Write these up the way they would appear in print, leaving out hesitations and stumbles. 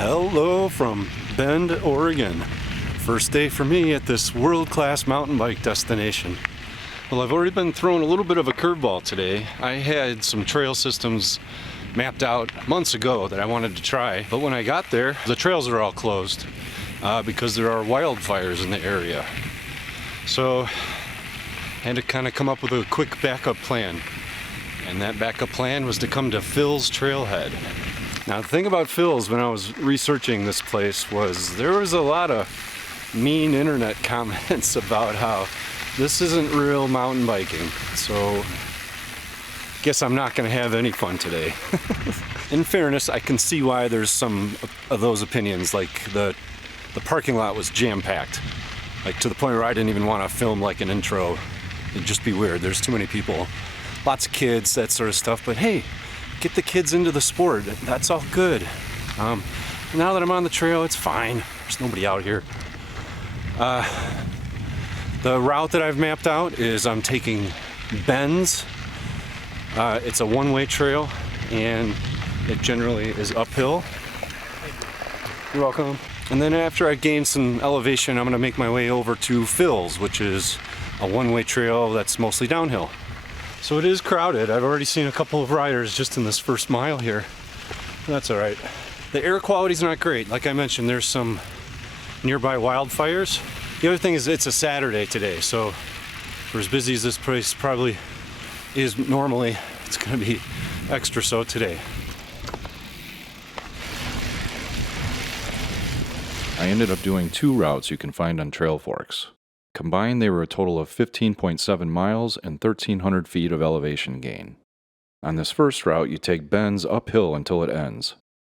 Hello from Bend, Oregon. First day for me at this world-class mountain bike destination. Well, I've already been thrown a little bit of a curveball today. I had some trail systems mapped out months ago that I wanted to try, but when I got there, the trails are all closed because there are wildfires in the area. So I had to kind of come up with a quick backup plan. And that backup plan was to come to Phil's Trailhead. Now the thing about Phil's when I was researching this place was there was a lot of mean internet comments about how this isn't real mountain biking. So guess I'm not gonna have any fun today. In fairness, I can see why there's some of those opinions, like the parking lot was jam-packed. Like to the point where I didn't even want to film like an intro. It'd just be weird, there's too many people. Lots of kids, that sort of stuff, but hey, get the kids into the sport. That's all good. Now that I'm on the trail, it's fine. There's nobody out here. The route that I've mapped out is I'm taking bends. It's a one-way trail, and it generally is uphill. You're welcome. And then after I gain some elevation, I'm gonna make my way over to Phil's, which is a one-way trail that's mostly downhill. So it is crowded. I've already seen a couple of riders just in this first mile here. That's all right. The air quality's not great. Like I mentioned, there's some nearby wildfires. The other thing is it's a Saturday today, so for as busy as this place probably is normally, it's gonna be extra so today. I ended up doing two routes you can find on Trail Forks. Combined, they were a total of 15.7 miles and 1,300 feet of elevation gain. On this first route, you take bends uphill until it ends.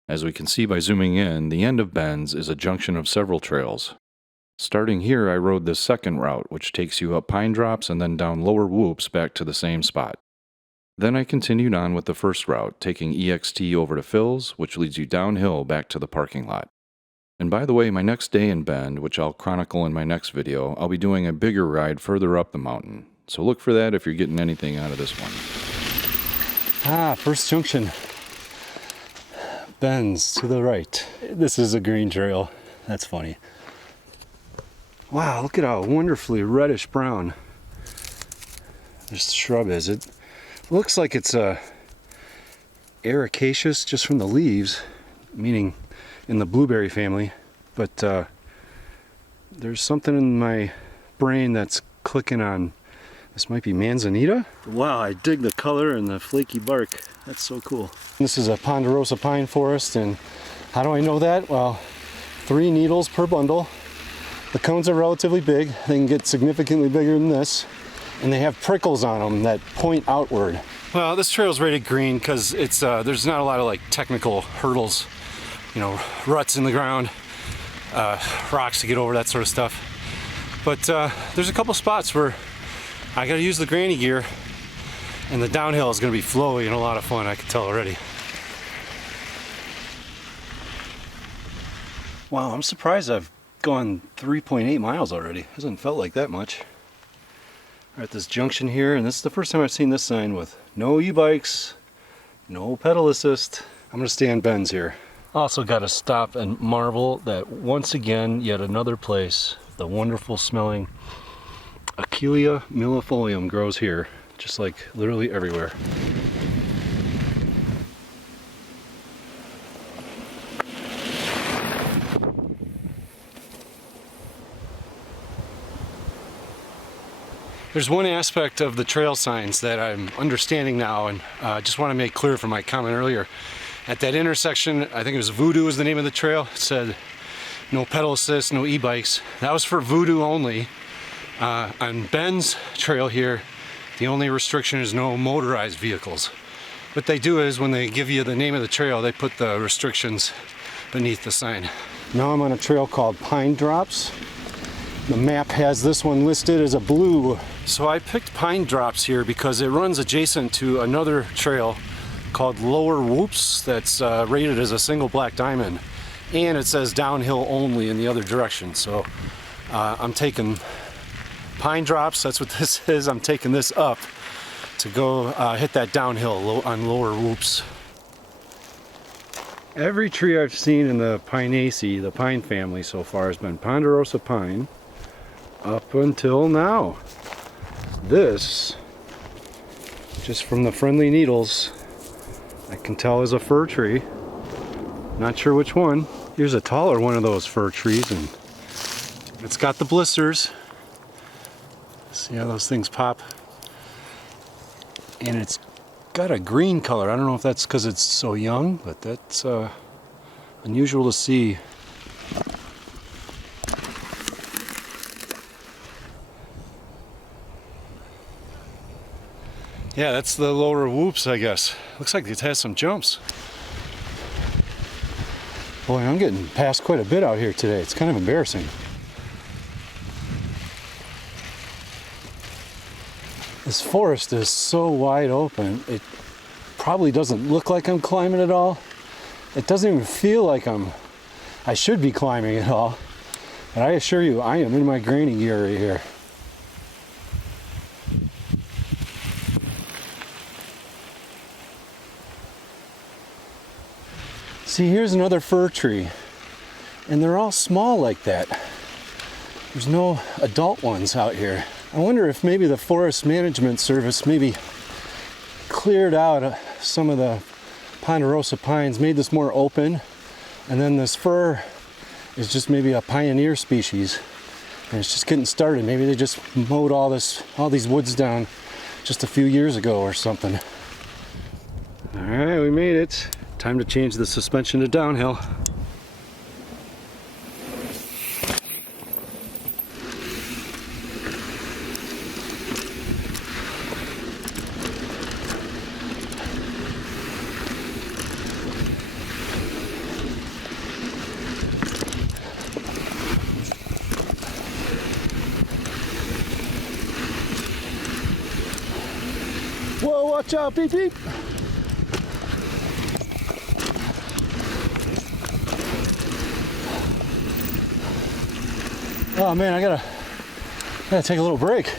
As we can see by zooming in, the end of bends is a junction of several trails. Starting here, I rode this second route, which takes you up pine drops and then down lower whoops back to the same spot. Then I continued on with the first route, taking EXT over to Phil's, which leads you downhill back to the parking lot. And by the way, my next day in Bend, which I'll chronicle in my next video, I'll be doing a bigger ride further up the mountain. So look for that if you're getting anything out of this one. First junction. Bends to the right. This is a green trail. That's funny. Wow, look at how wonderfully reddish brown this shrub is. It looks like it's ericaceous just from the leaves, meaning in the blueberry family, but there's something in my brain that's clicking on. This might be manzanita. Wow, I dig the color and the flaky bark. That's so cool. This is a Ponderosa pine forest, and how do I know that? Well, 3 needles per bundle. The cones are relatively big. They can get significantly bigger than this, and they have prickles on them that point outward. Well, this trail's rated green because it's there's not a lot of like technical hurdles. You know, ruts in the ground, rocks to get over, that sort of stuff. But there's a couple spots where I gotta use the granny gear, and the downhill is gonna be flowy and a lot of fun, I can tell already. Wow, I'm surprised I've gone 3.8 miles already. Hasn't felt like that much. We're at this junction here, and this is the first time I've seen this sign with no e-bikes, no pedal assist. I'm gonna stay on bends here. Also got to stop and marvel that once again, yet another place, the wonderful smelling Achillea millefolium grows here, just like literally everywhere. There's one aspect of the trail signs that I'm understanding now, and I just want to make clear from my comment earlier. At that intersection, I think it was Voodoo was the name of the trail. It said no pedal assist, no e-bikes. That was for Voodoo only. On Ben's trail here, the only restriction is no motorized vehicles. What they do is when they give you the name of the trail, they put the restrictions beneath the sign. Now I'm on a trail called Pine Drops. The map has this one listed as a blue. So I picked Pine Drops here because it runs adjacent to another trail called Lower Whoops that's rated as a single black diamond, and it says downhill only in the other direction. So I'm taking Pine Drops, that's what this is. I'm taking this up to go hit that downhill on Lower Whoops. Every tree I've seen in the Pinaceae, the pine family so far, has been Ponderosa pine up until now. This, just from the friendly needles, I can tell is a fir tree. Not sure which one. Here's a taller one of those fir trees, and it's got the blisters. See how those things pop? And it's got a green color. I don't know if that's because it's so young, but that's unusual to see. Yeah, that's the lower whoops, I guess. Looks like it has some jumps. Boy, I'm getting past quite a bit out here today. It's kind of embarrassing. This forest is so wide open, it probably doesn't look like I'm climbing at all. It doesn't even feel like I should be climbing at all. But I assure you, I am in my granny gear right here. See, here's another fir tree, and they're all small like that. There's no adult ones out here. I wonder if maybe the Forest Management Service maybe cleared out some of the Ponderosa pines, made this more open, and then this fir is just maybe a pioneer species, and it's just getting started. Maybe they just mowed all these woods down just a few years ago or something. All right, we made it. Time to change the suspension to downhill. Whoa, watch out, beep beep. Oh man, I gotta take a little break.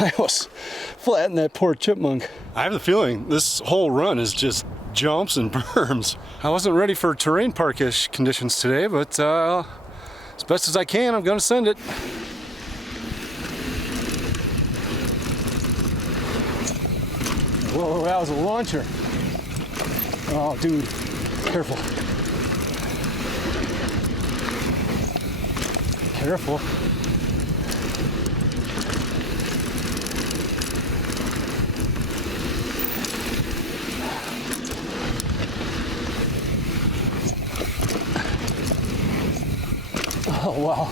I almost flattened that poor chipmunk. I have the feeling this whole run is just jumps and berms. I wasn't ready for terrain park-ish conditions today, but as best as I can, I'm gonna send it. Whoa, that was a launcher. Oh, dude, careful. Careful. Oh, wow.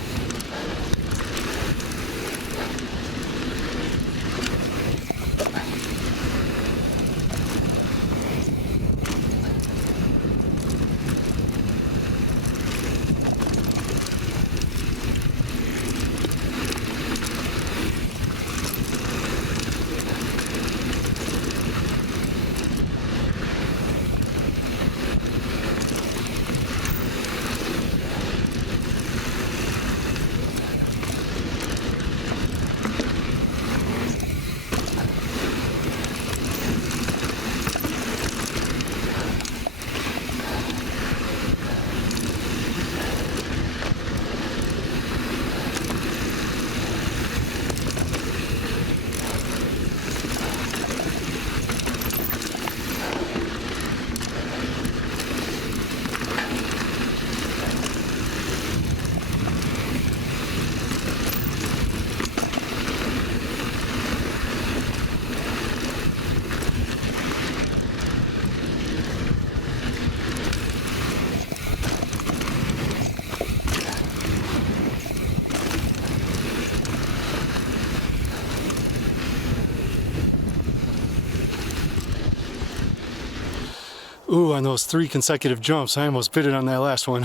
Ooh, on those 3 consecutive jumps, I almost bit it on that last one.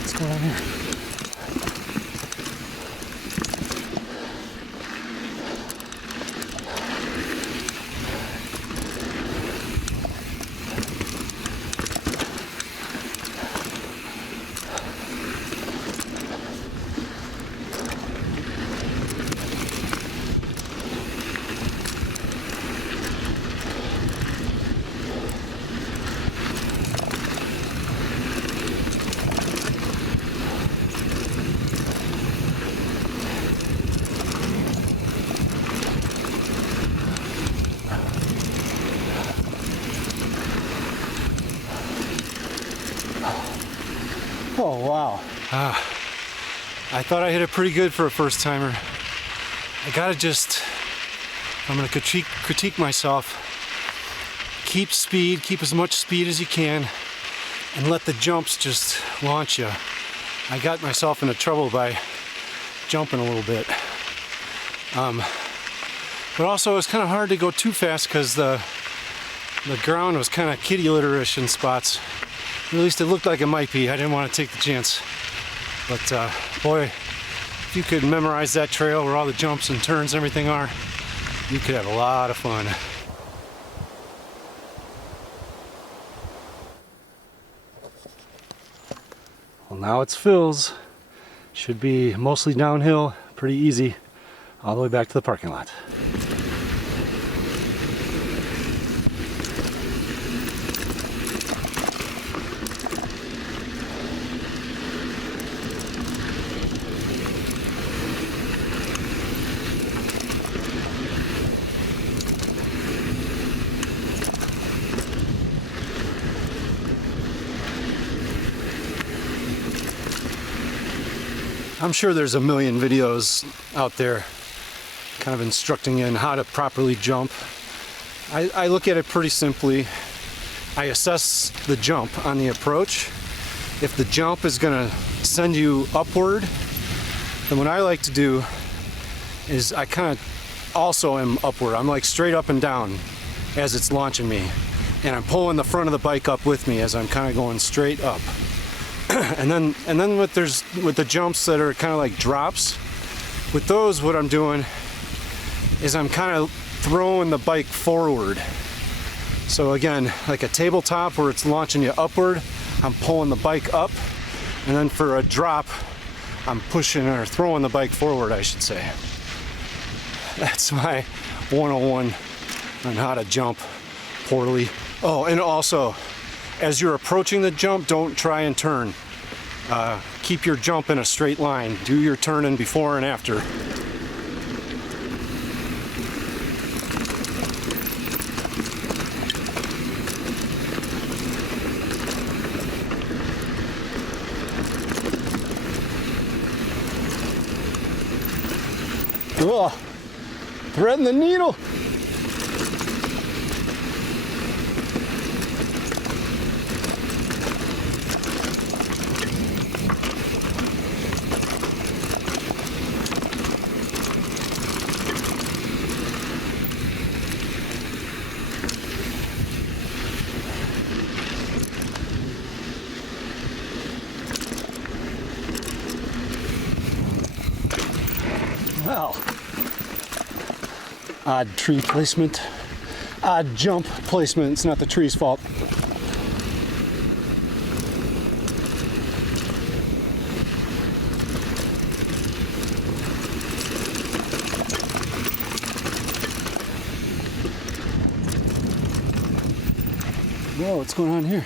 What's going on here? Oh, wow. I thought I hit it pretty good for a first timer. I gotta I'm gonna critique myself. Keep speed, keep as much speed as you can, and let the jumps just launch you. I got myself into trouble by jumping a little bit. But also it was kind of hard to go too fast because the ground was kind of kitty litter-ish in spots. At least it looked like it might be. I didn't want to take the chance. But boy, if you could memorize that trail where all the jumps and turns and everything are, you could have a lot of fun. Well, now it's Phil's. Should be mostly downhill, pretty easy, all the way back to the parking lot. I'm sure there's a million videos out there kind of instructing you on how to properly jump. I look at it pretty simply. I assess the jump on the approach. If the jump is gonna send you upward, then what I like to do is I kind of also am upward. I'm like straight up and down as it's launching me. And I'm pulling the front of the bike up with me as I'm kind of going straight up. and then with the jumps that are kind of like drops, with those what I'm doing is I'm kind of throwing the bike forward. So again, like a tabletop where it's launching you upward, I'm pulling the bike up, and then for a drop, I'm pushing or throwing the bike forward, I should say. That's my 101 on how to jump poorly. Oh, and also, as you're approaching the jump, don't try and turn. Keep your jump in a straight line. Do your turning before and after. Oh, threading the needle. Well, odd tree placement, odd jump placement. It's not the tree's fault. Whoa, what's going on here?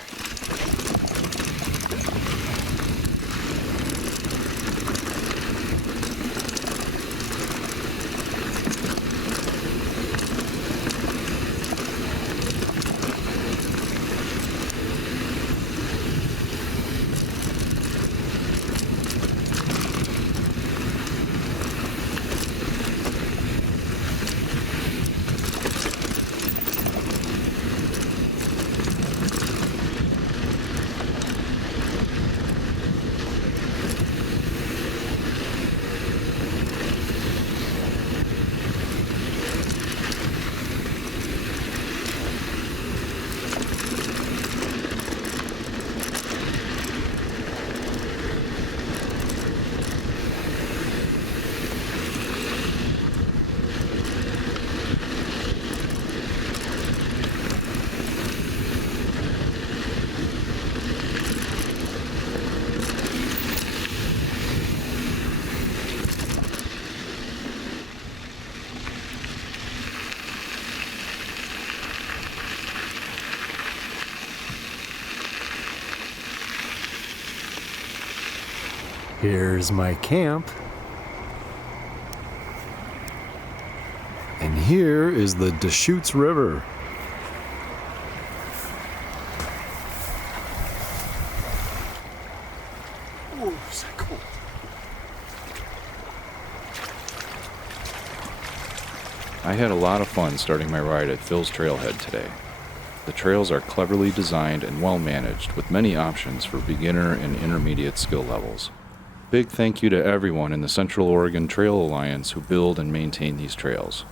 Here's my camp. And here is the Deschutes River. Ooh, is that cold? I had a lot of fun starting my ride at Phil's Trailhead today. The trails are cleverly designed and well managed with many options for beginner and intermediate skill levels. Big thank you to everyone in the Central Oregon Trail Alliance who build and maintain these trails.